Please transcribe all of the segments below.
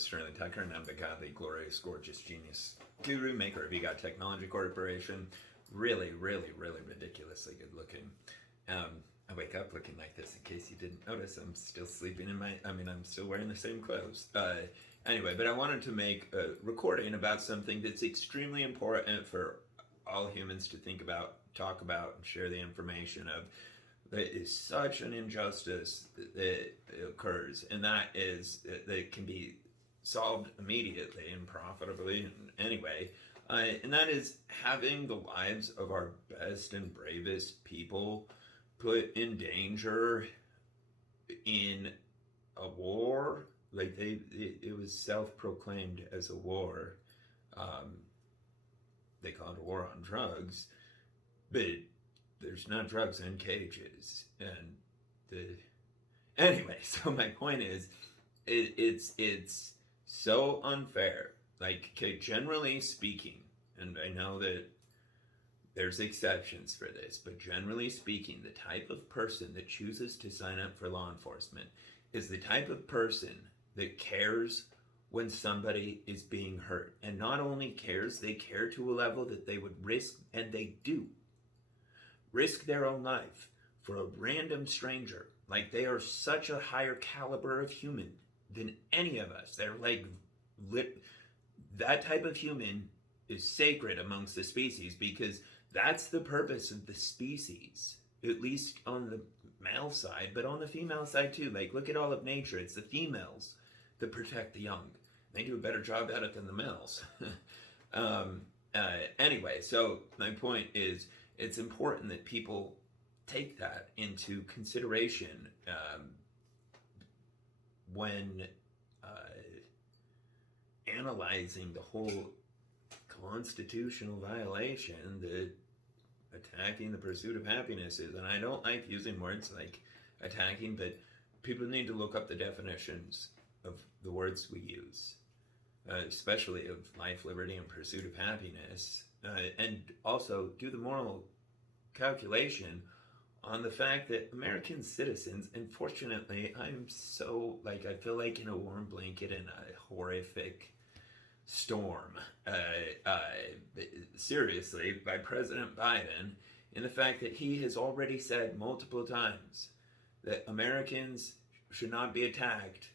is Sterling Tucker, and I'm the godly, glorious, gorgeous, genius guru, maker of EGOT Technology Corporation. Really, really, really ridiculously good looking. I wake up looking like this in case you didn't notice. I'm still sleeping I'm still wearing the same clothes. Anyway, but I wanted to make a recording about something that's extremely important for all humans to think about, talk about, and share the information of. That is such an injustice that occurs, and that is that can be solved immediately and profitably in any way, and that is having the lives of our best and bravest people put in danger in a war. Like it was self-proclaimed as a war. They call it a war on drugs, but there's not drugs in cages. Anyway, so my point is, it's so unfair. Like, okay, generally speaking, and I know that there's exceptions for this, but generally speaking, the type of person that chooses to sign up for law enforcement is the type of person that cares when somebody is being hurt. And not only cares, they care to a level that they would risk, and they do risk their own life for a random stranger. Like, they are such a higher caliber of human than any of us. They're like, that type of human is sacred amongst the species, because that's the purpose of the species, at least on the male side, but on the female side too. Like, look at all of nature. It's the females that protect the young. They do a better job at it than the males. Anyway, so my point is, it's important that people take that into consideration when analyzing the whole constitutional violation that attacking the pursuit of happiness is. And I don't like using words like attacking, but people need to look up the definitions of the words we use, especially of life, liberty, and pursuit of happiness. And also do the moral calculation on the fact that American citizens, unfortunately, I'm so, like, I feel like in a warm blanket in a horrific storm, seriously, by President Biden, in the fact that he has already said multiple times that Americans should not be attacked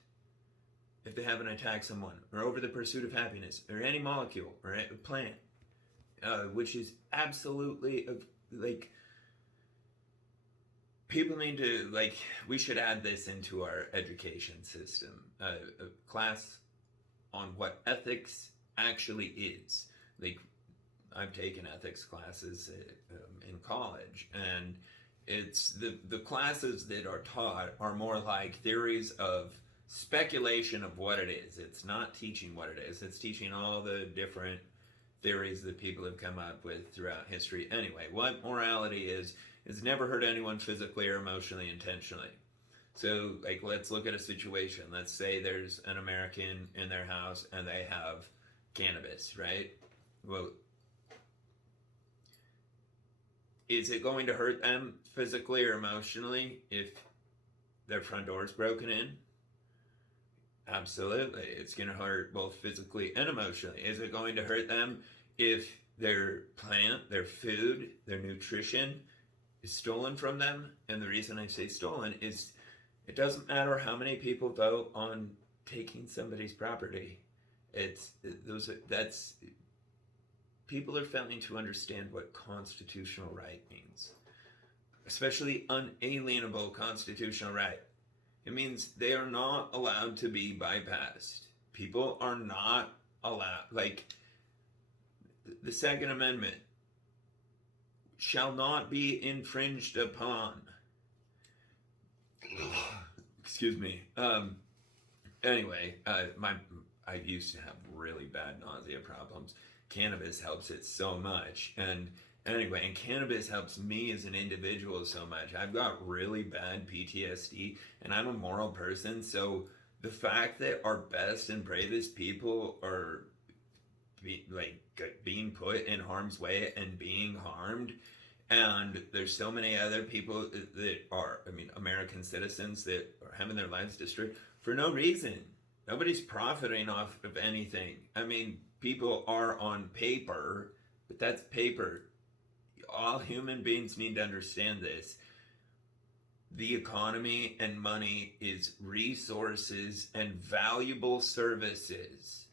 if they haven't attacked someone, or over the pursuit of happiness, or any molecule, or a plant. Which is absolutely, like, people need to, like, we should add this into our education system. A class on what ethics actually is. Like, I've taken ethics classes in college, and it's the classes that are taught are more like theories of speculation of what it is. It's not teaching what it is. It's teaching all the different theories that people have come up with throughout history. Anyway, what morality is never hurt anyone physically or emotionally intentionally. So, like, let's look at a situation. Let's say there's an American in their house and they have cannabis, right? Well, is it going to hurt them physically or emotionally if their front door is broken in? Absolutely. It's going to hurt both physically and emotionally. Is it going to hurt them if their plant, their food, their nutrition is stolen from them? And the reason I say stolen is it doesn't matter how many people vote on taking somebody's property. People are failing to understand what constitutional right means, especially unalienable constitutional right. It means they are not allowed to be bypassed. People are not allowed, like, the Second Amendment shall not be infringed upon. Excuse me. Anyway, I used to have really bad nausea problems. Cannabis helps it so much. And anyway, and cannabis helps me as an individual so much. I've got really bad PTSD, and I'm a moral person, so the fact that our best and bravest people are being put in harm's way and being harmed, and there's so many other people that are, American citizens that are having their lives destroyed for no reason. Nobody's profiting off of anything. I mean, people are on paper, but that's paper. All human beings need to understand this. The economy and money is resources and valuable services.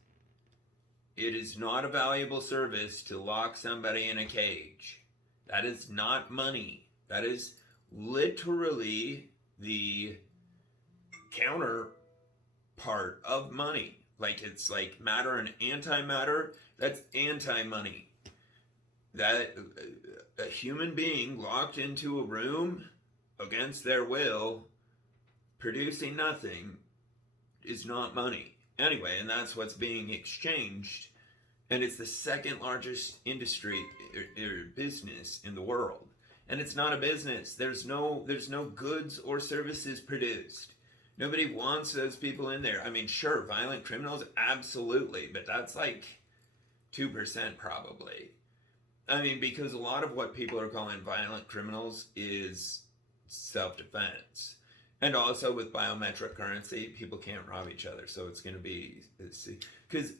It is not a valuable service to lock somebody in a cage. That is not money. That is literally the counterpart of money. Like, it's like matter and antimatter. That's anti-money. That a human being locked into a room against their will, producing nothing, is not money. Anyway, and that's what's being exchanged. And it's the second largest industry or business in the world. And it's not a business. There's no goods or services produced. Nobody wants those people in there. I mean, sure, violent criminals, absolutely, but that's like 2% probably. I mean, because a lot of what people are calling violent criminals is self-defense. And also with biometric currency, people can't rob each other. So it's going to be, because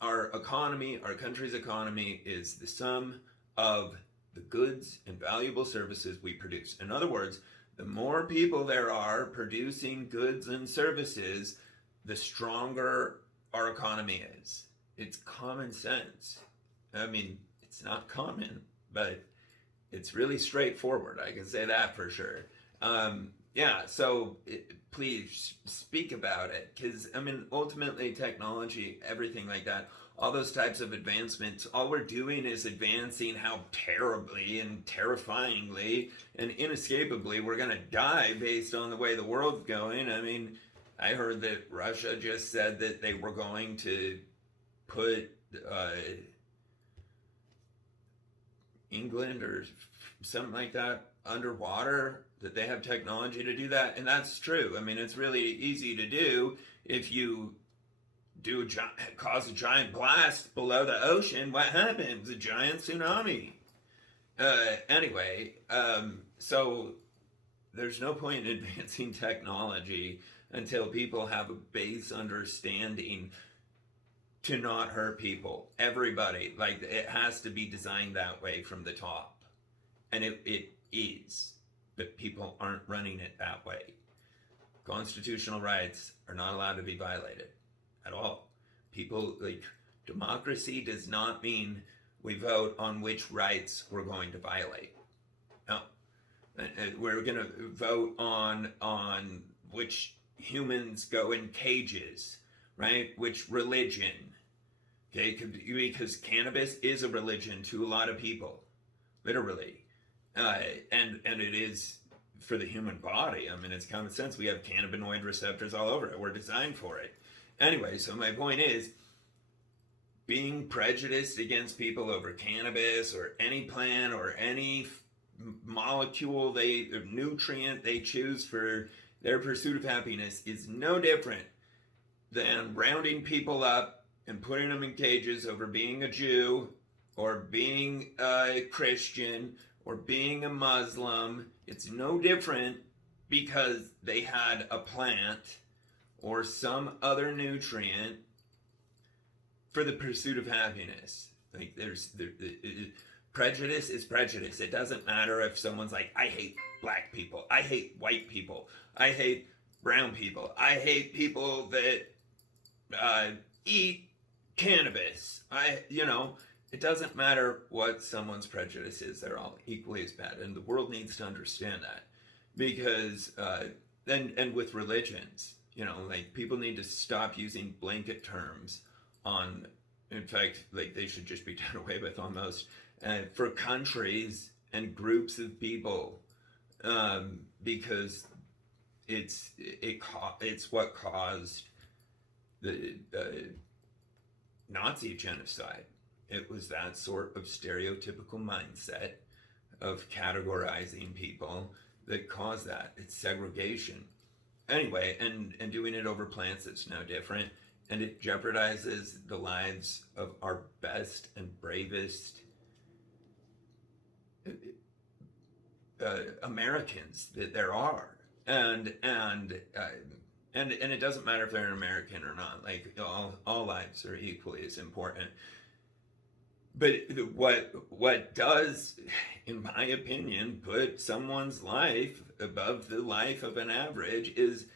our economy, our country's economy, is the sum of the goods and valuable services we produce. In other words, the more people there are producing goods and services, the stronger our economy is. It's common sense. I mean, it's not common, but it's really straightforward. I can say that for sure. Yeah, so please speak about it, because I mean, ultimately, technology, everything like that, all those types of advancements, all we're doing is advancing how terribly and terrifyingly and inescapably we're going to die based on the way the world's going. I mean, I heard that Russia just said that they were going to put England or something like that underwater, that they have technology to do that. And that's true. I mean, it's really easy to do. If you cause a giant blast below the ocean, what happens? A giant tsunami. Anyway, so there's no point in advancing technology until people have a base understanding to not hurt people. Everybody, like, it has to be designed that way from the top. And it is, but people aren't running it that way. Constitutional rights are not allowed to be violated at all. People, like, democracy does not mean we vote on which rights we're going to violate. No. We're going to vote on which humans go in cages, right? Which religion. Okay, because cannabis is a religion to a lot of people, literally. And it is for the human body. I mean, it's common sense. We have cannabinoid receptors all over it. We're designed for it. Anyway, so my point is, being prejudiced against people over cannabis or any plant or any molecule or nutrient they choose for their pursuit of happiness is no different than rounding people up and putting them in cages over being a Jew or being a Christian or being a Muslim. It's no different because they had a plant or some other nutrient for the pursuit of happiness. Like, prejudice is prejudice. It doesn't matter if someone's like, I hate black people, I hate white people, I hate brown people, I hate people that eat cannabis. It doesn't matter what someone's prejudice is. They're all equally as bad, and the world needs to understand that. Because and with religions, like, people need to stop using blanket terms on, in fact, like, they should just be done away with almost, for countries and groups of people, because it's what caused the Nazi genocide. It was that sort of stereotypical mindset of categorizing people that caused that. It's segregation. Anyway, and doing it over plants, it's no different. And it jeopardizes the lives of our best and bravest Americans that there are. And and it doesn't matter if they're an American or not. Like all lives are equally as important. But what does, in my opinion, put someone's life above the life of an average is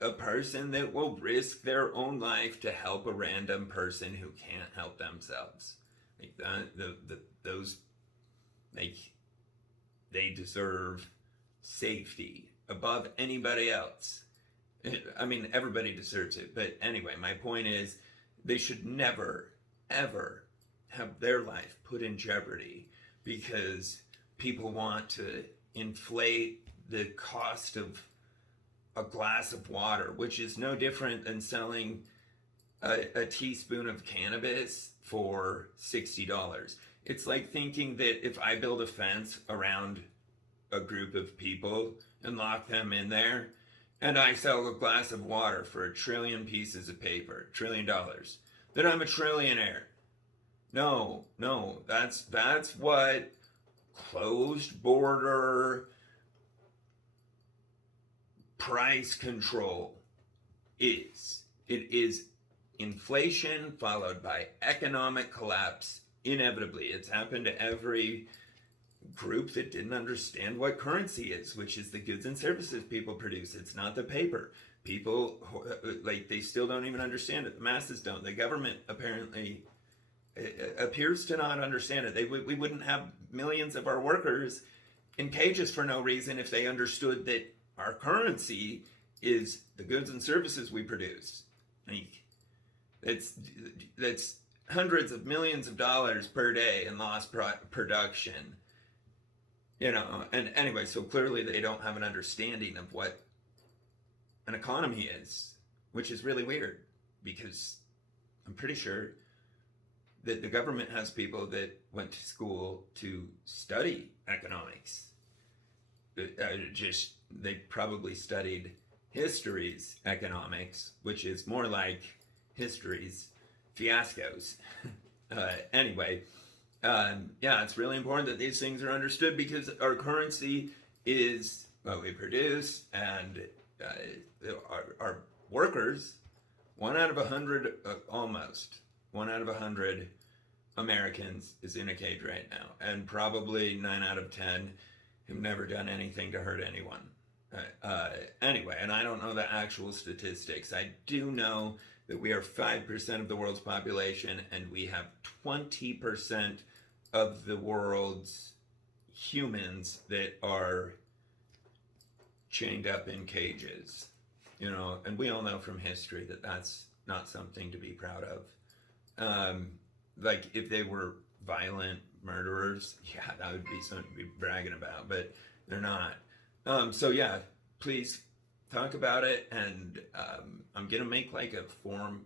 a person that will risk their own life to help a random person who can't help themselves. Like those, like, they deserve safety above anybody else. I mean, everybody deserves it, but anyway, my point is, they should never, ever have their life put in jeopardy because people want to inflate the cost of a glass of water, which is no different than selling a teaspoon of cannabis for $60. It's like thinking that if I build a fence around a group of people and lock them in there, and I sell a glass of water for 1 trillion pieces of paper, $1 trillion, then I'm a trillionaire. No, that's what closed border price control is. It is inflation followed by economic collapse. Inevitably, it's happened to every group that didn't understand what currency is, which is the goods and services people produce. It's not the paper. People, like, they still don't even understand it. The masses don't. The government apparently appears to not understand it. We wouldn't have millions of our workers in cages for no reason if they understood that our currency is the goods and services we produce. Like, that's hundreds of millions of dollars per day in lost production. And anyway, so clearly they don't have an understanding of what an economy is, which is really weird because I'm pretty sure that the government has people that went to school to study economics. They probably studied history's economics, which is more like history's fiascos. Anyway, it's really important that these things are understood because our currency is what we produce, and our workers, 1 out of 100, almost 1 out of 100 Americans is in a cage right now, and probably 9 out of 10 have never done anything to hurt anyone. Anyway, and I don't know the actual statistics. I do know that we are 5% of the world's population, and we have 20% of the world's humans that are chained up in cages. And we all know from history that that's not something to be proud of. Like, if they were violent murderers, that would be something to be bragging about, but they're not. Please talk about it, and I'm gonna make like a form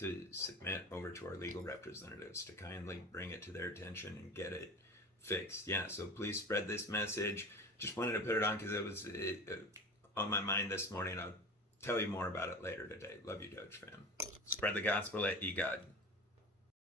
to submit over to our legal representatives to kindly bring it to their attention and get it fixed. So please spread this message. Just wanted to put it on because it was on my mind this morning. I'll tell you more about it later today. Love you, Doge fam. Spread the gospel at ye God.